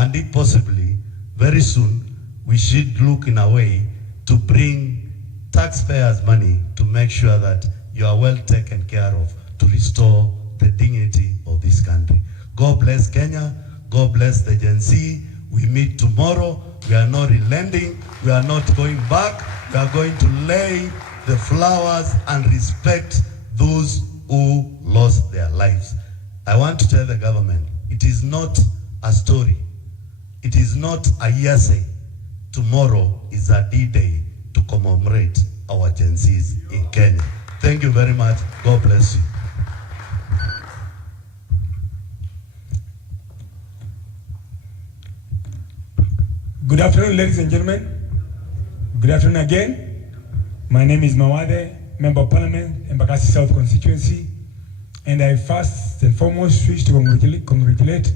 and if possibly, very soon, we should look in a way to bring taxpayers' money to make sure that you are well taken care of, to restore the dignity of this country. God bless Kenya. God bless the Gen Z. We meet tomorrow. We are not relenting. We are not going back. We are going to lay the flowers and respect those who lost their lives. I want to tell the government, it is not a story. It is not a hearsay. Tomorrow is a D-Day to commemorate our Gen Zs in Kenya. Thank you very much. God bless you. Good afternoon, ladies and gentlemen. Good afternoon again. My name is Mawade, Member of Parliament, Embakasi South Constituency, and I first and foremost wish to congratulate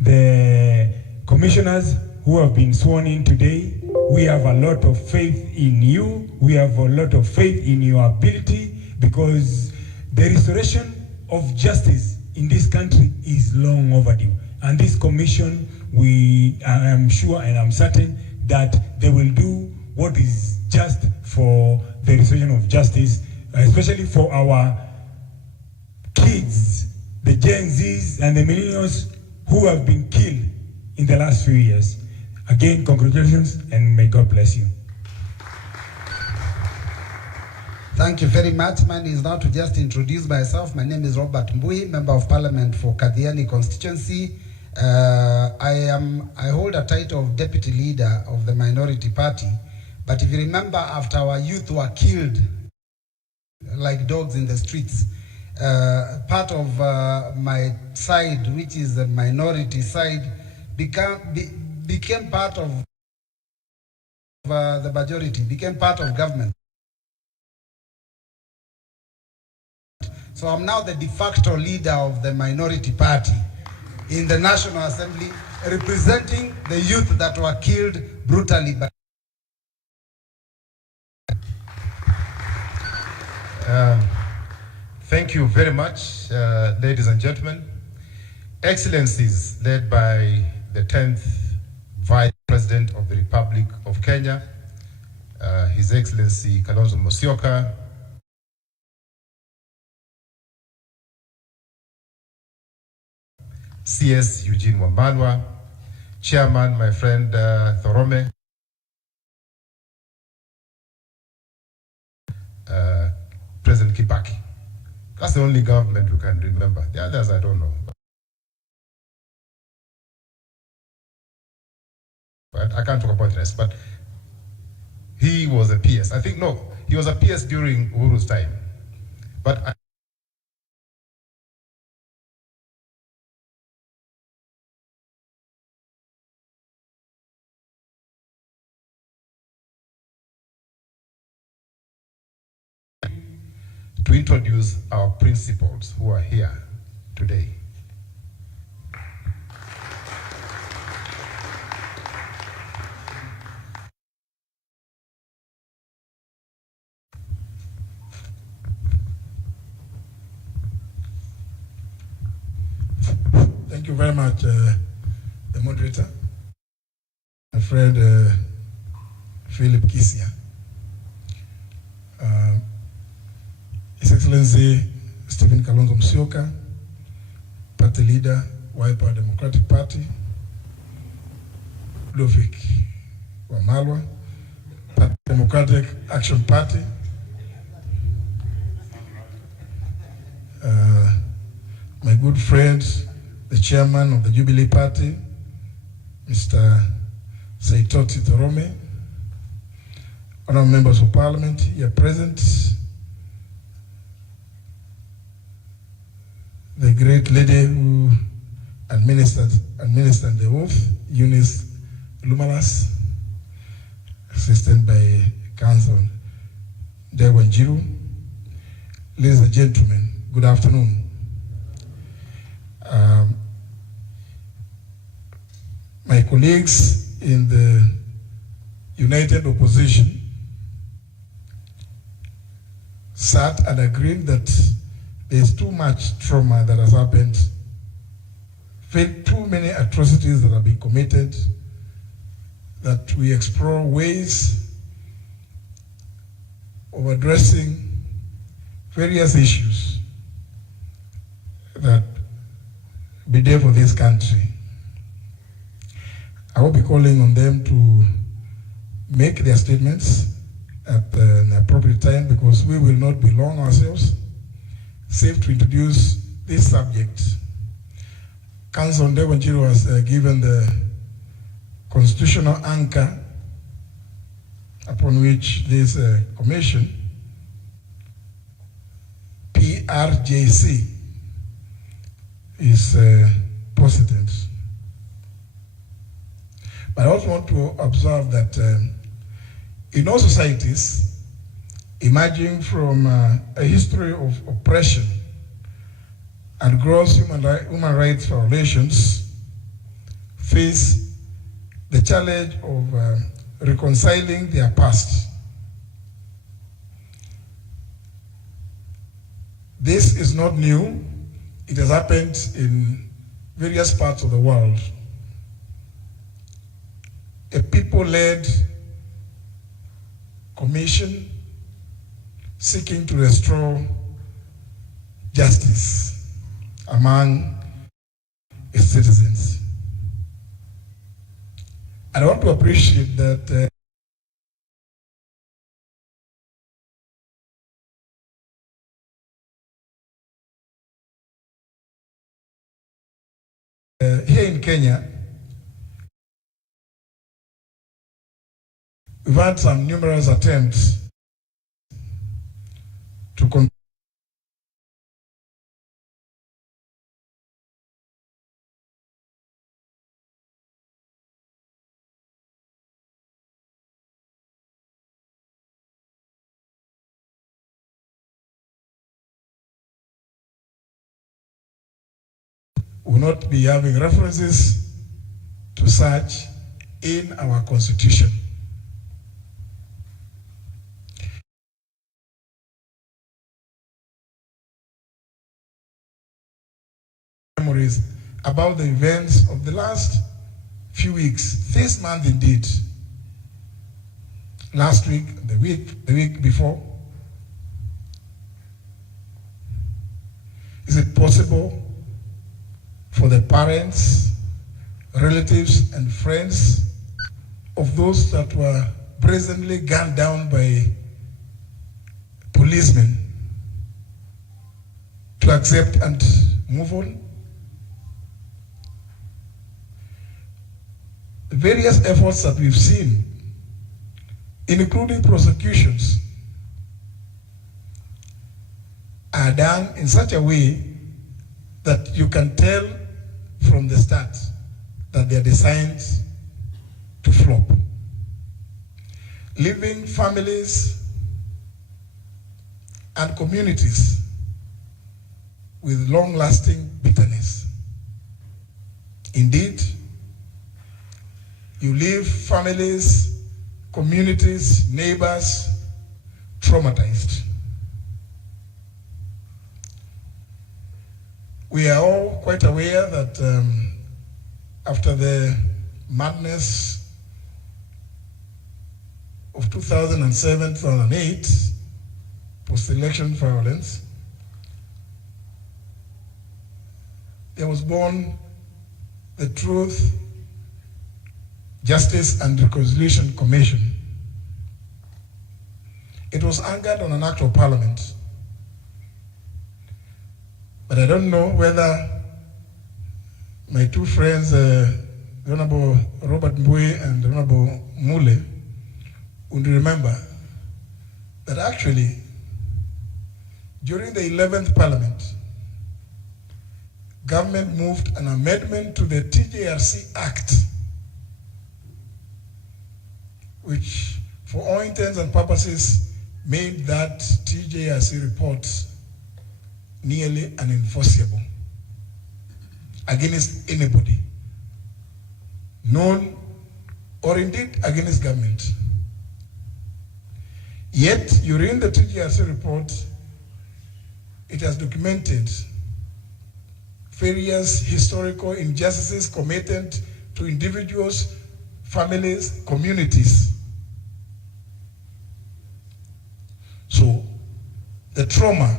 the commissioners who have been sworn in today. We have a lot of faith in you. We have a lot of faith in your ability, because the restoration of justice in this country is long overdue. And this commission, I am sure and I'm certain that they will do what is just for the restoration of justice, especially for our kids, the Gen Zs and the millennials who have been killed in the last few years. Again, congratulations, and may God bless you. Thank you very much. Mine is now to just introduce myself. My name is Robert Mbui, Member of Parliament for Kathiani constituency. I hold a title of Deputy Leader of the Minority Party. But if you remember, after our youth were killed like dogs in the streets, part of my side, which is the minority side, became part of the majority, became part of government. So I'm now the de facto leader of the minority party in the National Assembly, representing the youth that were killed brutally by Thank you very much, ladies and gentlemen. Excellencies, led by the 10th Vice President of the Republic of Kenya, His Excellency Kalonzo Musyoka, CS Eugene Wamalwa, Chairman, my friend Thorome, President Kibaki. That's the only government we can remember. The others I don't know. But I can't talk about the rest. But he was a PS. I think, no, he was a PS during Uhuru's time. But to introduce our principals who are here today. Thank you very much, the moderator, my friend Philip Kisia. His Excellency Stephen Kalonzo Musyoka, Party Leader, Wiper Democratic Party, Ludwig Wamalwa, Democratic Action Party, my good friend, the Chairman of the Jubilee Party, Mr. Saitoti Thorome, honorable members of Parliament here present, the great lady who administered the oath, Eunice Lumalas, assisted by Council Dewanjiru. Ladies and gentlemen, good afternoon. My colleagues in the United Opposition sat and agreed that there's too much trauma that has happened too many atrocities that have been committed, that we explore ways of addressing various issues that be there for this country. I will be calling on them to make their statements at an appropriate time, because we will not be long ourselves. Safe to introduce this subject. Council Ndewanjiru was given the constitutional anchor upon which this commission, PRJC, is posited. But I also want to observe that in all societies, emerging from a history of oppression and gross human rights violations, face the challenge of reconciling their past. This is not new. It has happened in various parts of the world. A people-led commission seeking to restore justice among its citizens. And I want to appreciate that here in Kenya, we've had some numerous attempts to will not be having references to such in our constitution. Memories about the events of the last few weeks, this month indeed, last week, the week before. Is it possible for the parents, relatives, and friends of those that were brazenly gunned down by policemen to accept and move on? The various efforts that we've seen, including prosecutions, are done in such a way that you can tell from the start that they are designed to flop, leaving families and communities with long-lasting bitterness. Indeed, you leave families, communities, neighbors traumatized. We are all quite aware that after the madness of 2007, 2008, post-election violence, there was born the Truth, Justice and Reconciliation Commission. It was anchored on an act of parliament. But I don't know whether my two friends, Honorable Robert Mbui and Honorable Mule, would remember that actually during the 11th Parliament, government moved an amendment to the TJRC Act, which for all intents and purposes made that TJRC report nearly unenforceable against anybody, known or indeed against government. Yet, you read the TJRC report, it has documented various historical injustices committed to individuals, families, communities. So the trauma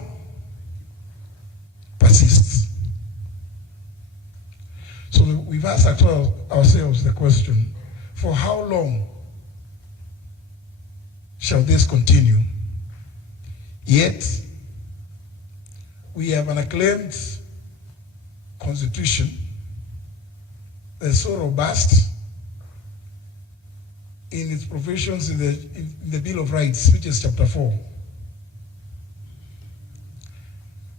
persists. So we've asked ourselves the question, for how long shall this continue? Yet, we have an acclaimed constitution that's so robust in its provisions in the Bill of Rights, which is chapter 4.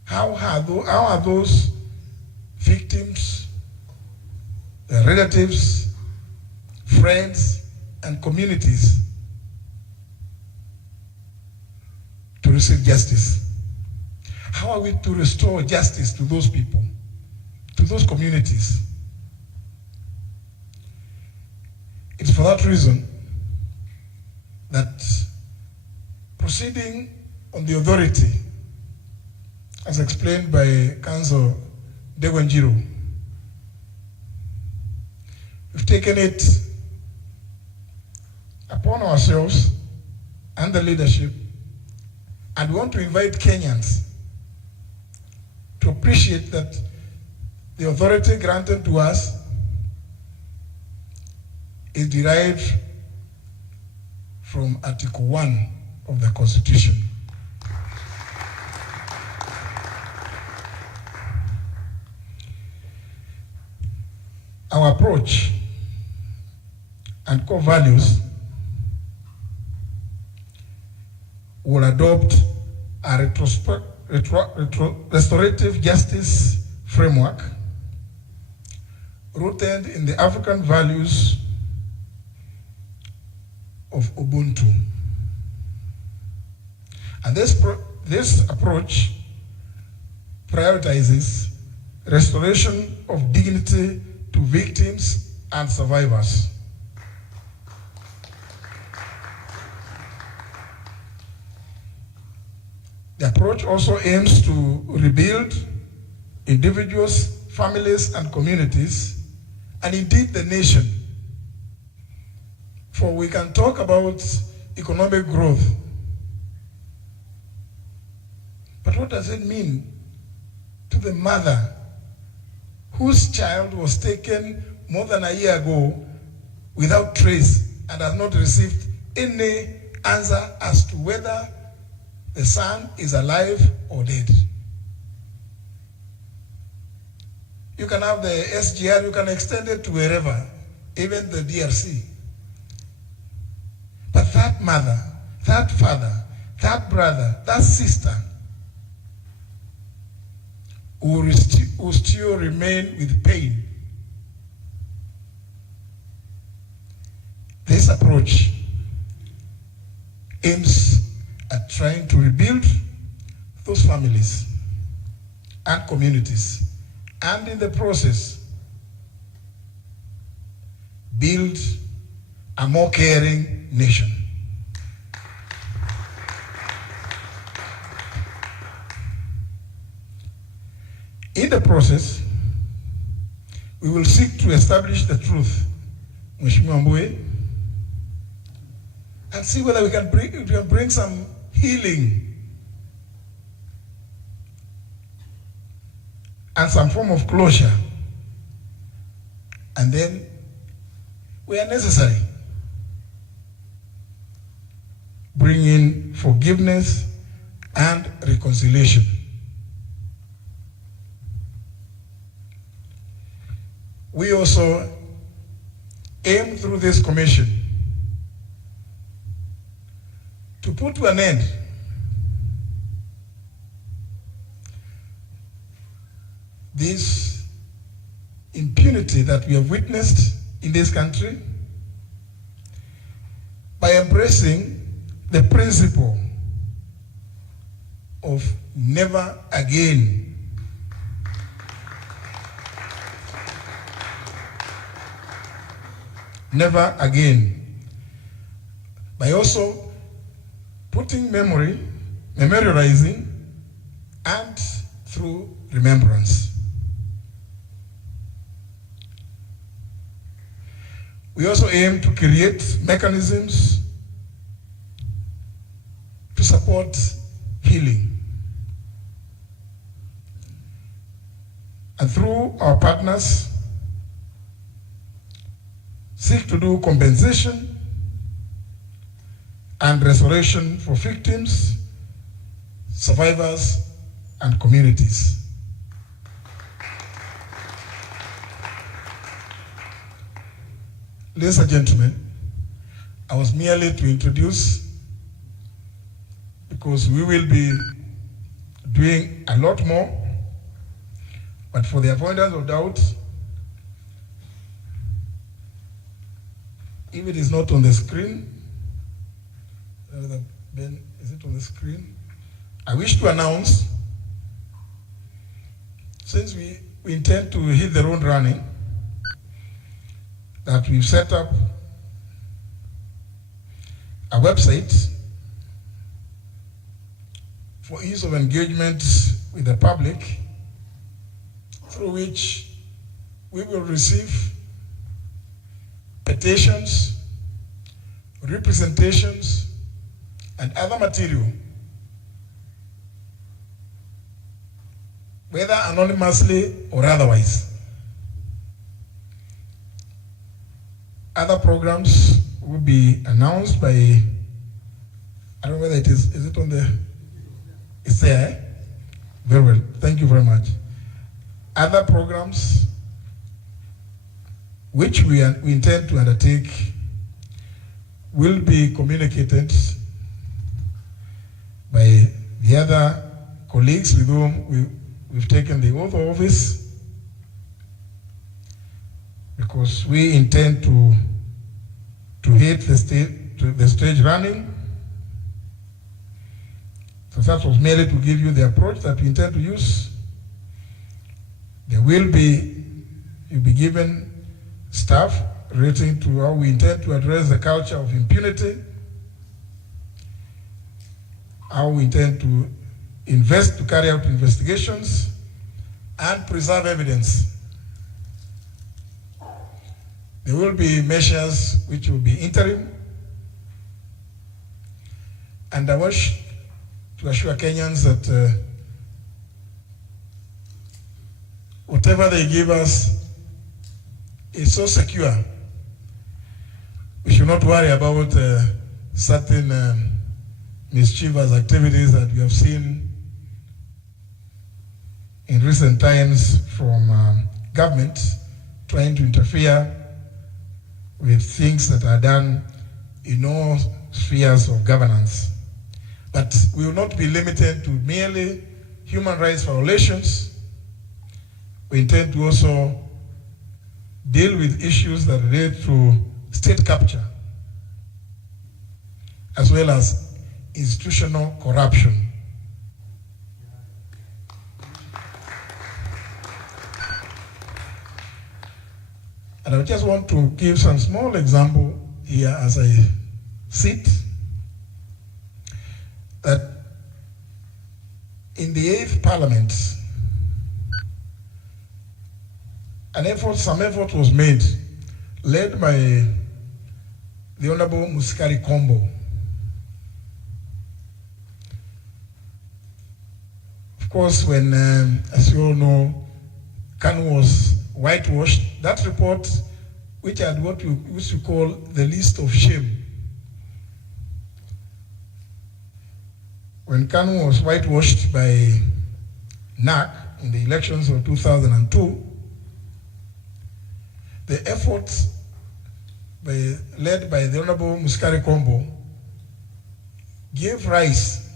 How are those victims, their relatives, friends, and communities to receive justice? How are we to restore justice to those people, to those communities? It's for that reason that proceeding on the authority, as explained by Council Degwanjiro, we've taken it upon ourselves and the leadership, and we want to invite Kenyans to appreciate that the authority granted to us is derived from Article 1 of the Constitution. Our approach and core values will adopt a restorative justice framework rooted in the African values of Ubuntu. And this approach prioritizes restoration of dignity to victims and survivors. The approach also aims to rebuild individuals, families, and communities, and indeed the nation. For we can talk about economic growth, but what does it mean to the mother whose child was taken more than a year ago without trace and has not received any answer as to whether the son is alive or dead? You can have the SGR, you can extend it to wherever, even the DRC. But that mother, that father, that brother, that sister will still remain with pain. This approach aims at trying to rebuild those families and communities, and in the process, build a more caring nation. In the process, we will seek to establish the truth, Mheshimiwa Mbue, and see whether we can bring some healing and some form of closure. And then, where necessary, bring in forgiveness and reconciliation. We also aim through this commission to put to an end this impunity that we have witnessed in this country by embracing the principle of never again. Never again. By also putting memorializing, and through remembrance. We also aim to create mechanisms to support healing. And through our partners, seek to do compensation and restoration for victims, survivors, and communities. Ladies and gentlemen, I was merely to introduce, because we will be doing a lot more, but for the avoidance of doubt, if it is not on the screen, Ben, is it on the screen? I wish to announce, since we intend to hit the road running, that we've set up a website for ease of engagement with the public, through which we will receive petitions, representations, and other material, whether anonymously or otherwise. Other programs will be announced by, I don't know whether it is it on the, it's there, eh? Very well, thank you very much. Other programs which we intend to undertake will be communicated by the other colleagues with whom we've taken the oath of office, because we intend to hit the stage running. So that was merely to give you the approach that we intend to use. You'll be given staff relating to how we intend to address the culture of impunity, how we intend to carry out investigations and preserve evidence. There will be measures which will be interim, and I wish to assure Kenyans that whatever they give us is so secure. We should not worry about certain mischievous activities that we have seen in recent times from government trying to interfere with things that are done in all spheres of governance. But we will not be limited to merely human rights violations. We intend to also deal with issues that relate to state capture, as well as institutional corruption. And I just want to give some small example here as I sit, that in the 8th Parliament, some effort was made, led by the Honorable Musikari Kombo. Of course, when, as you all know, Kanu was whitewashed, that report, which had what we used to call the list of shame. When Kanu was whitewashed by NAC in the elections of 2002, the efforts led by the Honorable Musikari Kombo gave rise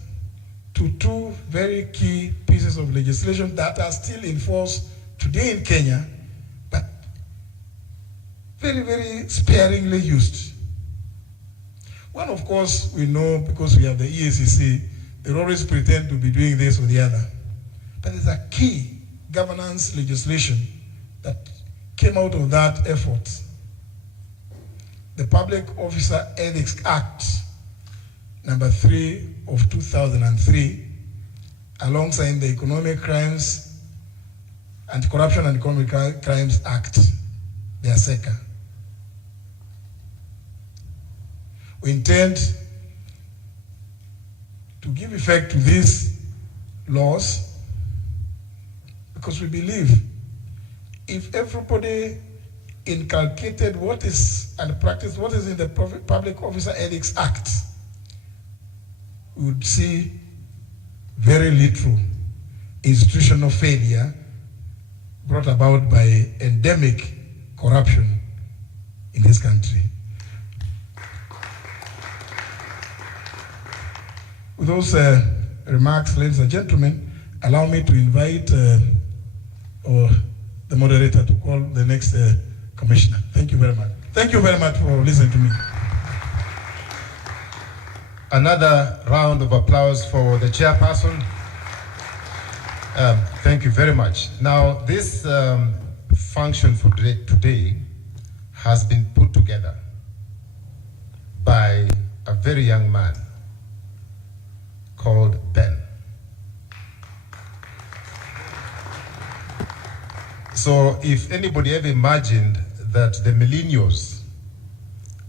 to two very key pieces of legislation that are still in force today in Kenya, but very, very sparingly used. One, of course, we know because we have the EACC, they always pretend to be doing this or the other. But there's a key governance legislation that came out of that effort. The Public Officer Ethics Act, number 3 of 2003, alongside the Economic Crimes, Anti-Corruption and Economic Crimes Act, the ASECA. We intend to give effect to these laws because we believe if everybody inculcated what is and practiced what is in the Public Officer Ethics Act, we would see very little institutional failure brought about by endemic corruption in this country. With those remarks, ladies and gentlemen, allow me to invite the moderator to call the next commissioner. Thank you very much. Thank you very much for listening to me. Another round of applause for the chairperson. Thank you very much. Now, this function for today has been put together by a very young man called Ben. So if anybody ever imagined that the millennials,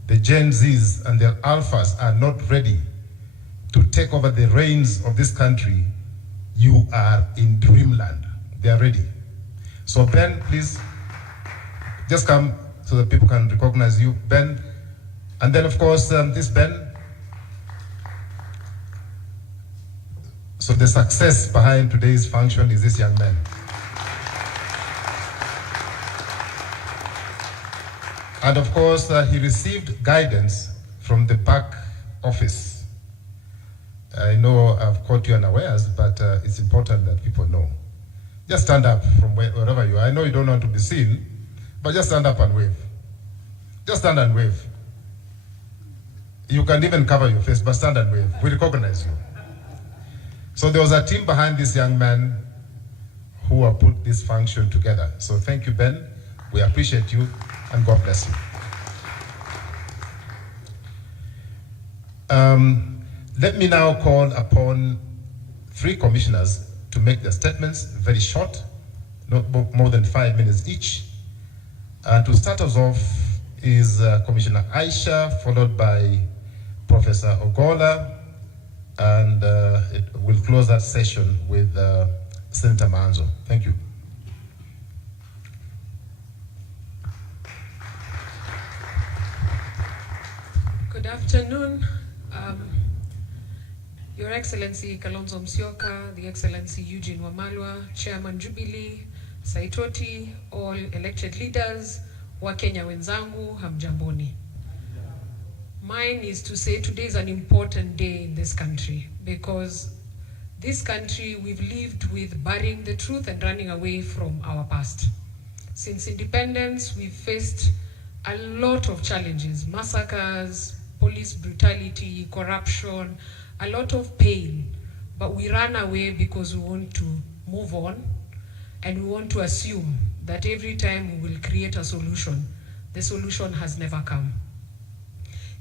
the Gen Zs and the Alphas are not ready to take over the reins of this country, you are in dreamland. They are ready. So Ben, please, just come so that people can recognize you. Ben, and then of course, this Ben. So the success behind today's function is this young man. And of course, he received guidance from the back office. I know I've caught you unawares, but it's important that people know. Just stand up from wherever you are. I know you don't want to be seen, but just stand up and wave. Just stand and wave. You can even cover your face, but stand and wave. We recognize you. So there was a team behind this young man who have put this function together. So thank you, Ben. We appreciate you, and God bless you. Let me now call upon 3 commissioners to make their statements very short, not more than 5 minutes each. And to start us off is Commissioner Aisha, followed by Professor Ogola, and we'll close that session with Senator Manzo. Thank you. Good afternoon. Your Excellency Kalonzo Musyoka, The Excellency Eugene Wamalwa, Chairman Jubilee, Saitoti, all elected leaders, Wakenya wenzangu, hamjamboni. Mine is to say today is an important day in this country because this country we've lived with burying the truth and running away from our past. Since independence, we've faced a lot of challenges, massacres, police brutality, corruption, a lot of pain, but we ran away because we want to move on and we want to assume that every time we will create a solution, the solution has never come.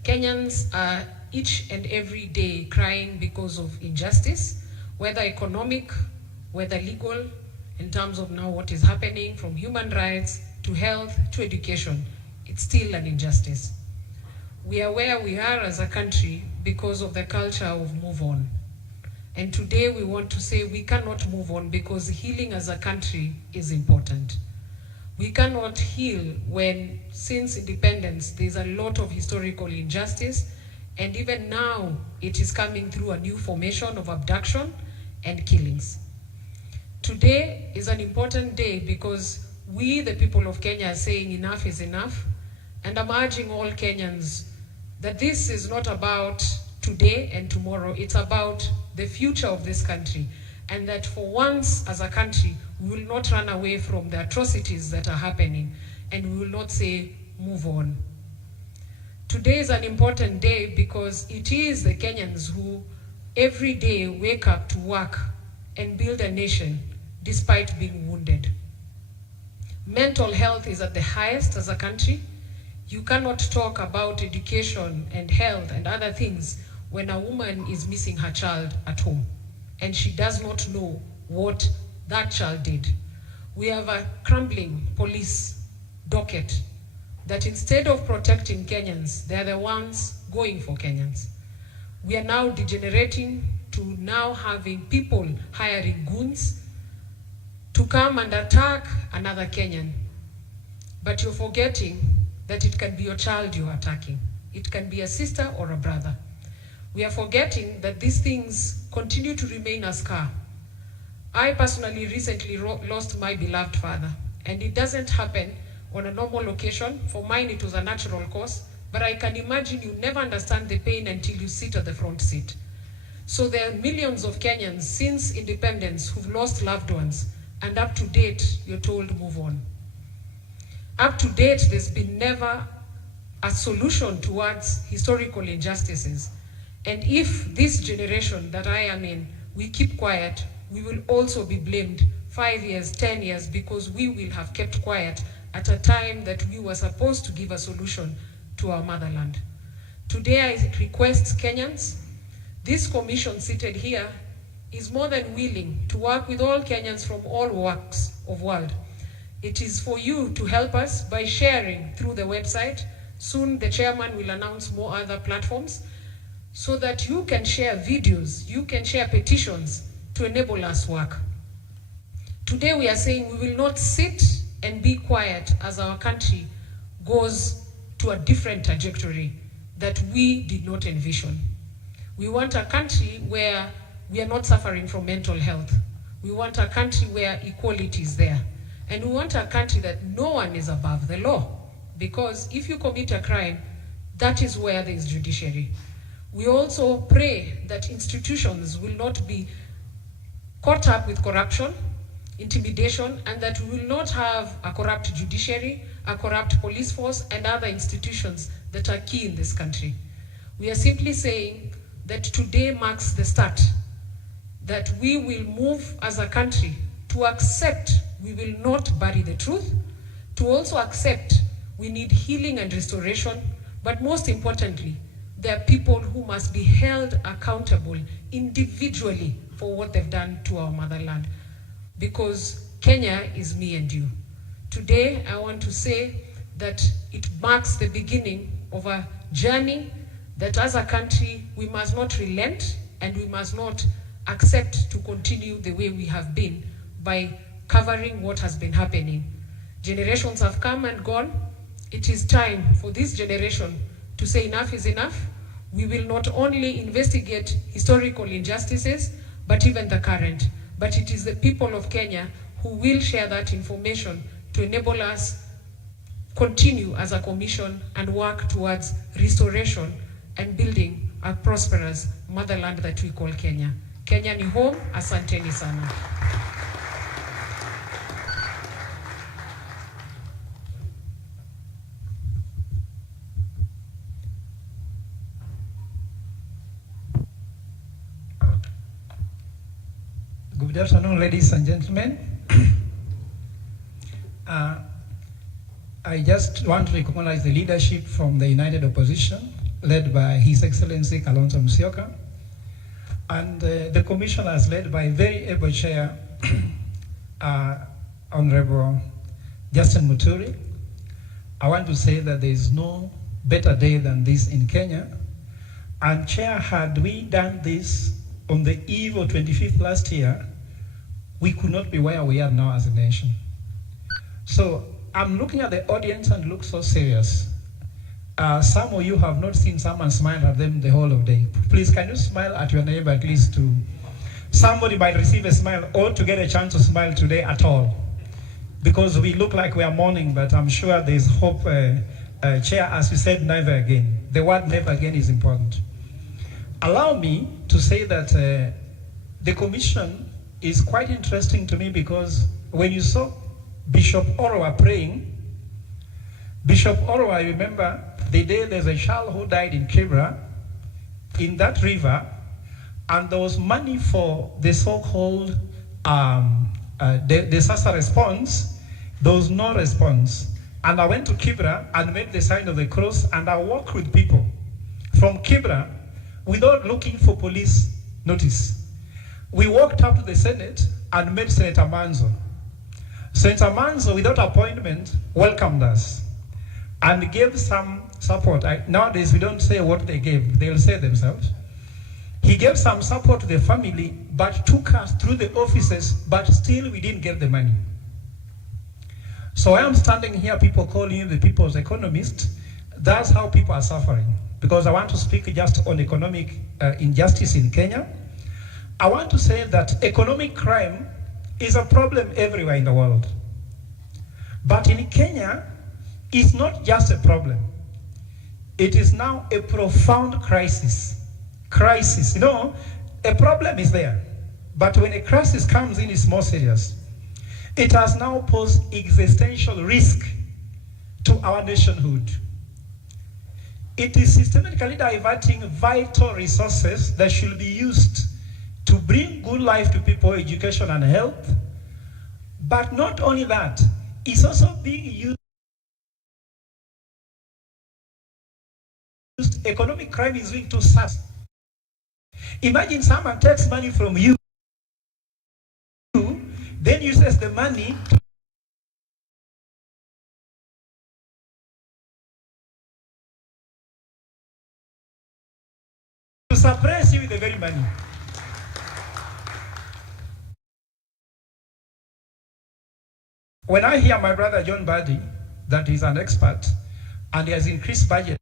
Kenyans are each and every day crying because of injustice, whether economic, whether legal, in terms of now what is happening from human rights to health to education. It's still an injustice. We are where we are as a country because of the culture of move on. And today we want to say we cannot move on because healing as a country is important. We cannot heal when, since independence, there's a lot of historical injustice, and even now it is coming through a new formation of abduction and killings. Today is an important day because we, the people of Kenya, are saying enough is enough, and I'm urging all Kenyans that this is not about today and tomorrow, it's about the future of this country, and that for once as a country, we will not run away from the atrocities that are happening, and we will not say, move on. Today is an important day because it is the Kenyans who every day wake up to work and build a nation despite being wounded. Mental health is at the highest as a country. You cannot talk about education and health and other things when a woman is missing her child at home and she does not know what that child did. We have a crumbling police docket that instead of protecting Kenyans, they are the ones going for Kenyans. We are now degenerating to now having people hiring goons to come and attack another Kenyan. But you're forgetting that it can be your child you're attacking. It can be a sister or a brother. We are forgetting that these things continue to remain a scar. I personally recently lost my beloved father, and it doesn't happen on a normal occasion. For mine, it was a natural cause, but I can imagine you never understand the pain until you sit at the front seat. So there are millions of Kenyans since independence who've lost loved ones, and up to date, you're told move on. Up to date, there's been never a solution towards historical injustices. And if this generation that I am in, we keep quiet, we will also be blamed 5 years, 10 years, because we will have kept quiet at a time that we were supposed to give a solution to our motherland. Today I request Kenyans, this commission seated here is more than willing to work with all Kenyans from all walks of world. It is for you to help us by sharing through the website. Soon the chairman will announce more other platforms so that you can share videos, you can share petitions to enable us work. Today we are saying we will not sit and be quiet as our country goes to a different trajectory that we did not envision. We want a country where we are not suffering from mental health. We want a country where equality is there. And we want a country that no one is above the law. Because if you commit a crime, that is where there is judiciary. We also pray that institutions will not be caught up with corruption, intimidation, and that we will not have a corrupt judiciary, a corrupt police force, and other institutions that are key in this country. We are simply saying that today marks the start, that we will move as a country to accept we will not bury the truth, to also accept we need healing and restoration, but most importantly, there are people who must be held accountable individually for what they've done to our motherland. Because Kenya is me and you. Today, I want to say that it marks the beginning of a journey that as a country, we must not relent and we must not accept to continue the way we have been by covering what has been happening. Generations have come and gone. It is time for this generation to say enough is enough. We will not only investigate historical injustices, but even the current. But it is the people of Kenya who will share that information to enable us continue as a commission and work towards restoration and building a prosperous motherland that we call Kenya. Kenya ni home, asanteni sana. Good afternoon, ladies and gentlemen. I just want to recognize the leadership from the United Opposition, led by His Excellency Kalonzo Musyoka, and the commissioners led by very able chair, Honorable Justin Muturi. I want to say that there is no better day than this in Kenya. And Chair, had we done this on the eve of 25th last year, we could not be where we are now as a nation. So I'm looking at the audience and look so serious. Some of you have not seen someone smile at them the whole of the day. Please, can you smile at your neighbor at least to... Somebody might receive a smile or to get a chance to smile today at all. Because we look like we are mourning, but I'm sure there's hope. Chair, as you said, never again. The word never again is important. Allow me to say that the commission is quite interesting to me, because when you saw Bishop Orwa praying, Bishop Orwa, I remember the day there's a child who died in Kibra, in that river, and there was money for the so-called disaster response. There was no response. And I went to Kibra and made the sign of the cross, and I walked with people from Kibra without looking for police notice. We walked up to the Senate and met Senator Manzo. Senator Manzo, without appointment, welcomed us. and gave some support. Nowadays, we don't say what they gave, they'll say themselves. He gave some support to the family, but took us through the offices, but still we didn't get the money. So I am standing here, people calling him the people's economist. That's how people are suffering. Because I want to speak just on economic injustice in Kenya. I want to say that economic crime is a problem everywhere in the world. But in Kenya, it's not just a problem. It is now a profound crisis. Crisis, a problem is there. But when a crisis comes in, it's more serious. It has now posed existential risk to our nationhood. It is systematically diverting vital resources that should be used to bring good life to people, education and health. But not only that, it's also being used. Economic crime is linked to SARS. Imagine someone takes money from you, then uses the money to suppress you with the very money. When I hear my brother John Buddy, that he's an expert, and he has increased budget,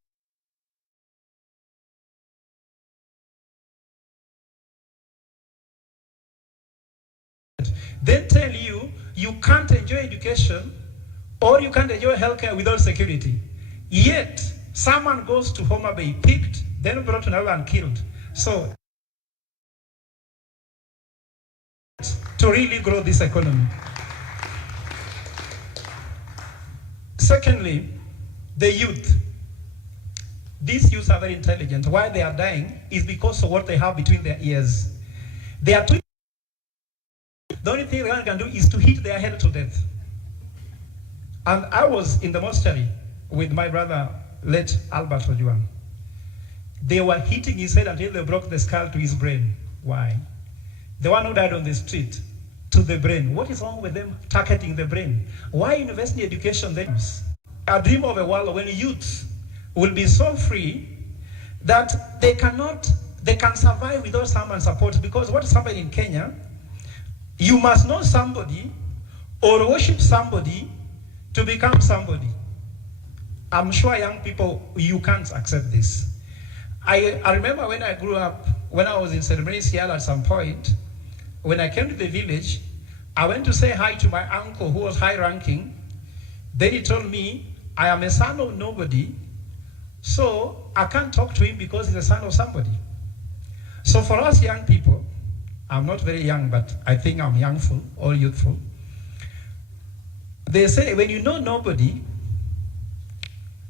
then tell you, you can't enjoy education or you can't enjoy healthcare without security. Yet, someone goes to Homa Bay, picked, then brought to Nairobi and killed. So, to really grow this economy. Secondly, the youth. These youths are very intelligent. Why they are dying is because of what they have between their ears. They are too. The only thing one can do is to hit their head to death. And I was in the mortuary with my brother, late Albert Ojuang. They were hitting his head until they broke the skull to his brain. Why? The one who died on the street, to the brain. What is wrong with them targeting the brain? Why university education then? I dream of a world when youth will be so free that they can survive without someone's support. Because what is happening in Kenya, you must know somebody or worship somebody to become somebody. I'm sure young people, you can't accept this. I remember when I grew up, when I was in St. Mary's here at some point, when I came to the village, I went to say hi to my uncle who was high ranking. Then he told me, I am a son of nobody, so I can't talk to him because he's a son of somebody. So for us young people, I'm not very young, but I think I'm youngful or youthful. They say when you know nobody,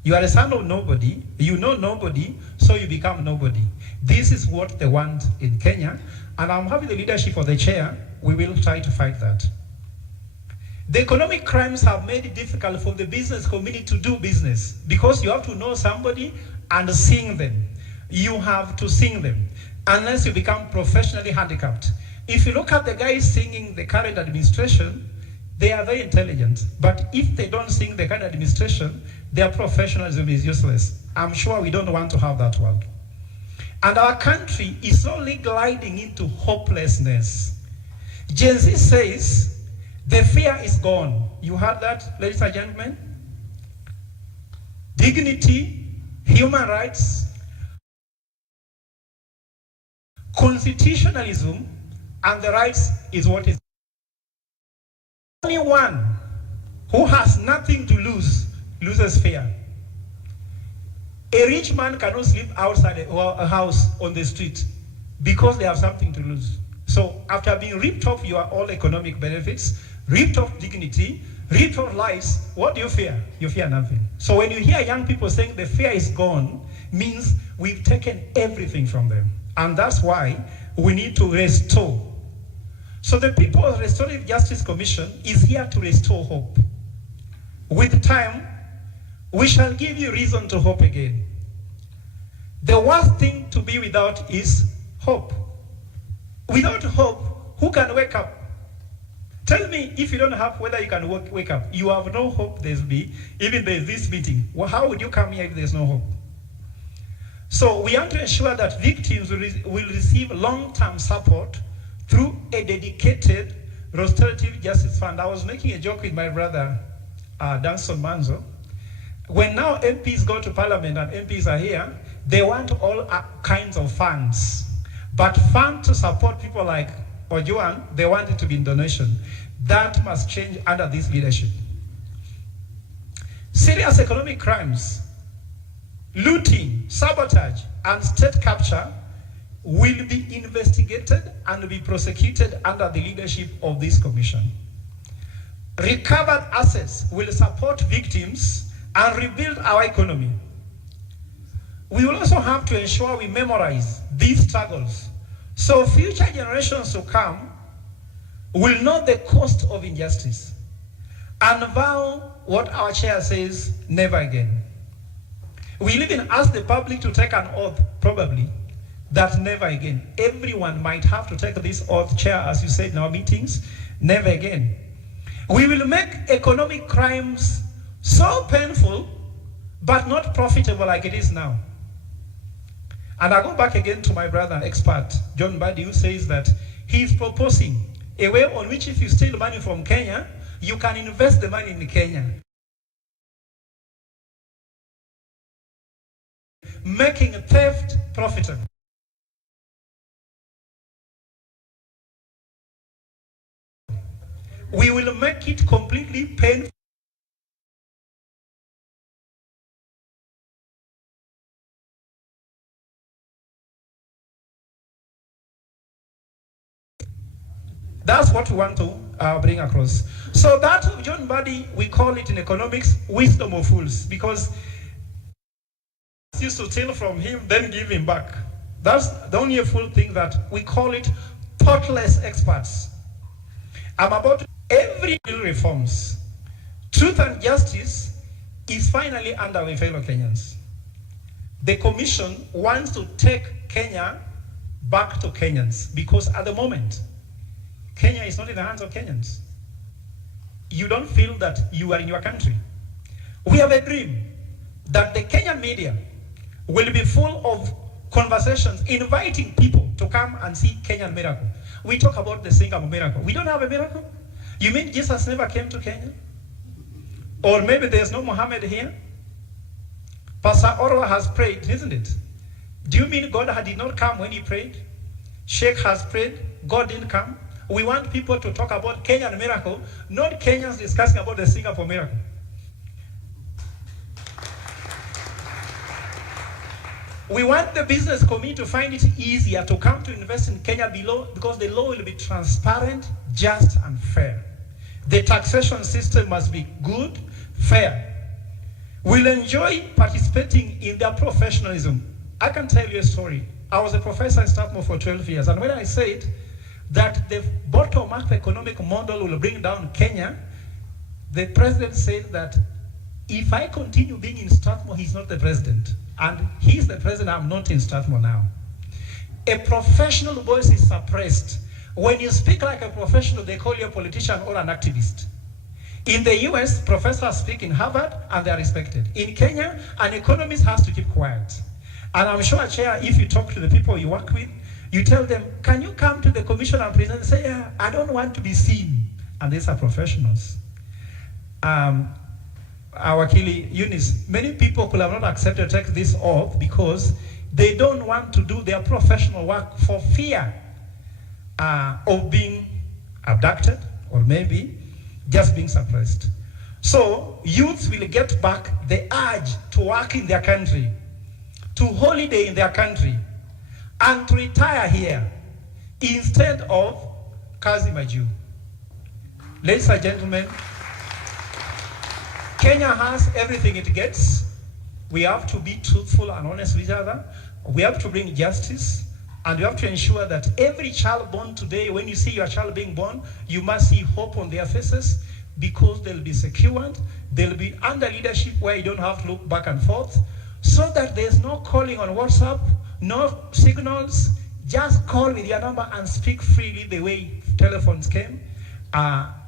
you are a son of nobody, you know nobody, so you become nobody. This is what they want in Kenya, and I'm having the leadership of the chair. We will try to fight that. The economic crimes have made it difficult for the business community to do business because you have to know somebody and sing them. You have to sing them unless you become professionally handicapped. If you look at the guys singing the current administration, they are very intelligent. But if they don't sing the current administration, their professionalism is useless. I'm sure we don't want to have that world. And our country is slowly gliding into hopelessness. Gen Z says, the fear is gone. You heard that, ladies and gentlemen? Dignity, human rights, constitutionalism, and the rights is what is. Only one who has nothing to lose loses fear. A rich man cannot sleep outside a house on the street because they have something to lose. So after being ripped off your all economic benefits, ripped off dignity, ripped off lives, what do you fear? You fear nothing. So when you hear young people saying the fear is gone, means we've taken everything from them. And that's why we need to restore. So the People's Restorative Justice Commission is here to restore hope. With time, we shall give you reason to hope again. The worst thing to be without is hope. Without hope, who can wake up? Tell me if you don't have whether you can wake up. You have no hope there's be, even there's this meeting. Well, how would you come here if there's no hope? So we want to ensure that victims will receive long-term support through a dedicated restorative justice fund. I was making a joke with my brother, Danson Manzo. When now MPs go to parliament and MPs are here, they want all kinds of funds. But fund to support people like Ojuan, they want it to be in donation. That must change under this leadership. Serious economic crimes, looting, sabotage, and state capture will be investigated and be prosecuted under the leadership of this commission. Recovered assets will support victims and rebuild our economy. We will also have to ensure we memorize these struggles so future generations to come will know the cost of injustice and vow what our chair says, never again. We'll even ask the public to take an oath, probably, that never again. Everyone might have to take this oath, chair, as you said in our meetings, never again. We will make economic crimes so painful, but not profitable like it is now. And I go back again to my brother, expert, John Buddy, who says that he's proposing a way on which if you steal money from Kenya, you can invest the money in Kenya, making theft profitable. We will make it completely painful. That's what we want to bring across. So that of John Buddy, we call it in economics, wisdom of fools, because used to steal from him, then give him back. That's the only fool thing that we call it thoughtless experts. I'm about every bill reforms. Truth and justice is finally underway, fellow Kenyans. The commission wants to take Kenya back to Kenyans because at the moment, Kenya is not in the hands of Kenyans. You don't feel that you are in your country. We have a dream that the Kenyan media will be full of conversations inviting people to come and see Kenyan miracle. We talk about the Singapore miracle. We don't have a miracle? You mean Jesus never came to Kenya? Or maybe there's no Muhammad here? Pastor Orwa has prayed, isn't it? Do you mean God did not come when he prayed? Sheikh has prayed, God didn't come? We want people to talk about Kenyan miracle, not Kenyans discussing about the Singapore miracle. We want the business community to find it easier to come to invest in Kenya below because the law will be transparent, just, and fair. The taxation system must be good, fair. We'll enjoy participating in their professionalism. I can tell you a story. I was a professor in Strathmore for 12 years, and when I said that the bottom-up economic model will bring down Kenya, the president said that if I continue being in Strathmore, he's not the president. And he's the president, I'm not in Strathmore now. A professional voice is suppressed. When you speak like a professional, they call you a politician or an activist. In the US, professors speak in Harvard and they are respected. In Kenya, an economist has to keep quiet. And I'm sure, Chair, if you talk to the people you work with, you tell them, can you come to the commission and present? Say, yeah, I don't want to be seen. And these are professionals. Our Wakili Eunice, many people could have not accepted to take this oath because they don't want to do their professional work for fear of being abducted or maybe just being suppressed. So youths will get back the urge to work in their country, to holiday in their country, and to retire here instead of Kazi Maju. Ladies and gentlemen, Kenya has everything it gets. We have to be truthful and honest with each other. We have to bring justice, and we have to ensure that every child born today, when you see your child being born, you must see hope on their faces because they'll be secured. They'll be under leadership where you don't have to look back and forth, so that there's no calling on WhatsApp, no signals. Just call with your number and speak freely the way telephones came.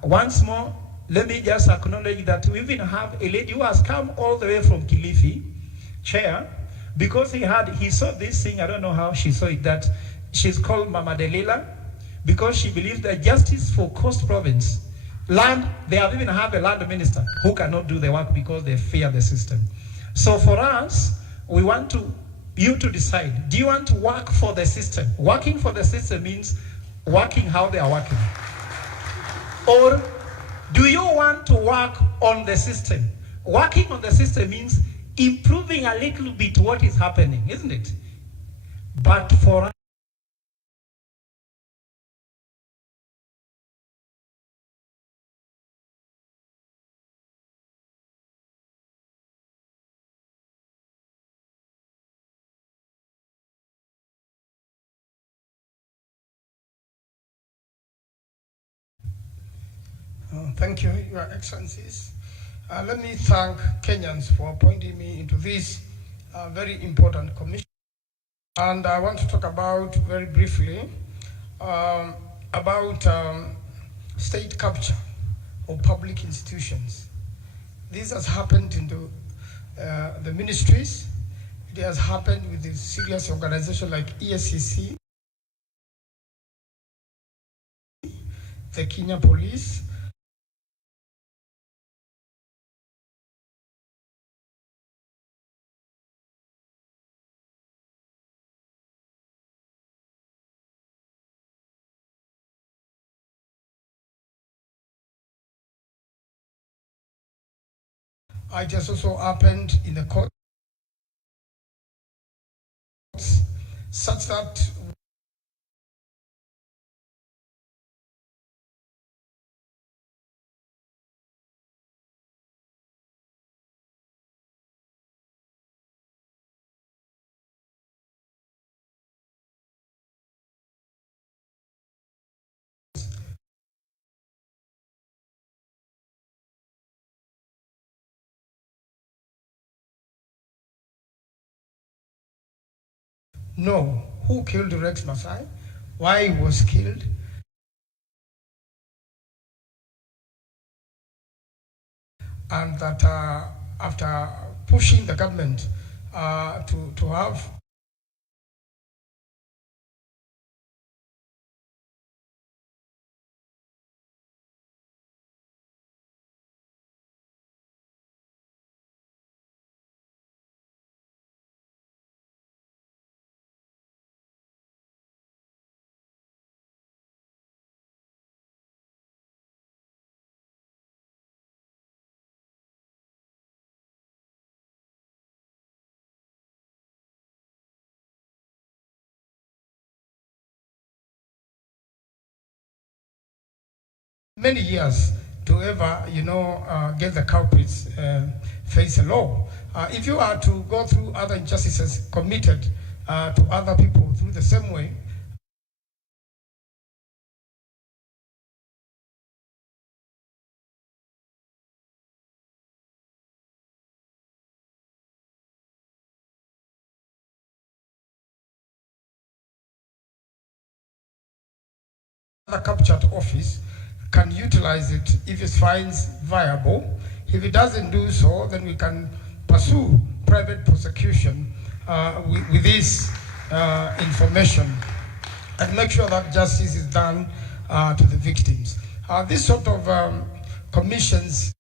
Once more, let me just acknowledge that we even have a lady who has come all the way from Kilifi, Chair, because he saw this thing, I don't know how she saw it, that she's called Mama Delila, because she believes that justice for Coast Province, land, they have even have a land minister who cannot do the work because they fear the system. So for us, we want you to decide, do you want to work for the system? Working for the system means working how they are working. Or do you want to work on the system? Working on the system means improving a little bit what is happening, isn't it? But for us, Thank you, Your Excellencies. Let me thank Kenyans for appointing me into this very important commission. And I want to talk about, very briefly, about state capture of public institutions. This has happened in the ministries. It has happened with the serious organizations like ESCC, the Kenya Police, it has also happened in the courts, such that know who killed Rex Masai, why he was killed, and that after pushing the government to have many years to ever, get the culprits face the law. If you are to go through other injustices committed to other people through the same way, the captured office can utilize it if it finds viable. If it doesn't do so, then we can pursue private prosecution with this information and make sure that justice is done to the victims. This sort of commissions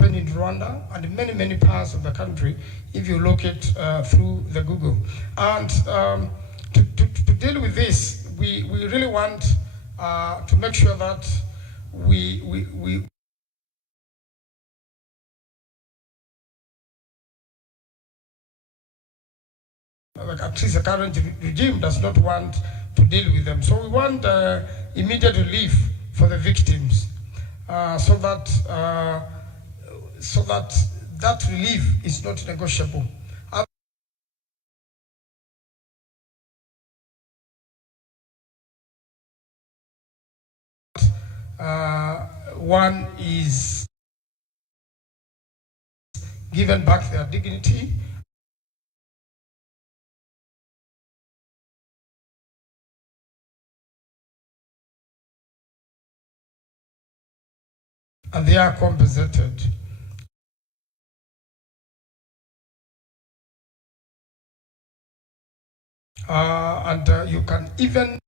in Rwanda and in many, many parts of the country, if you look it through the Google. And to deal with this, we really want to make sure that we like at least the current regime does not want to deal with them. So we want immediate relief for the victims so that relief is not negotiable. One is given back their dignity. And they are compensated. You can even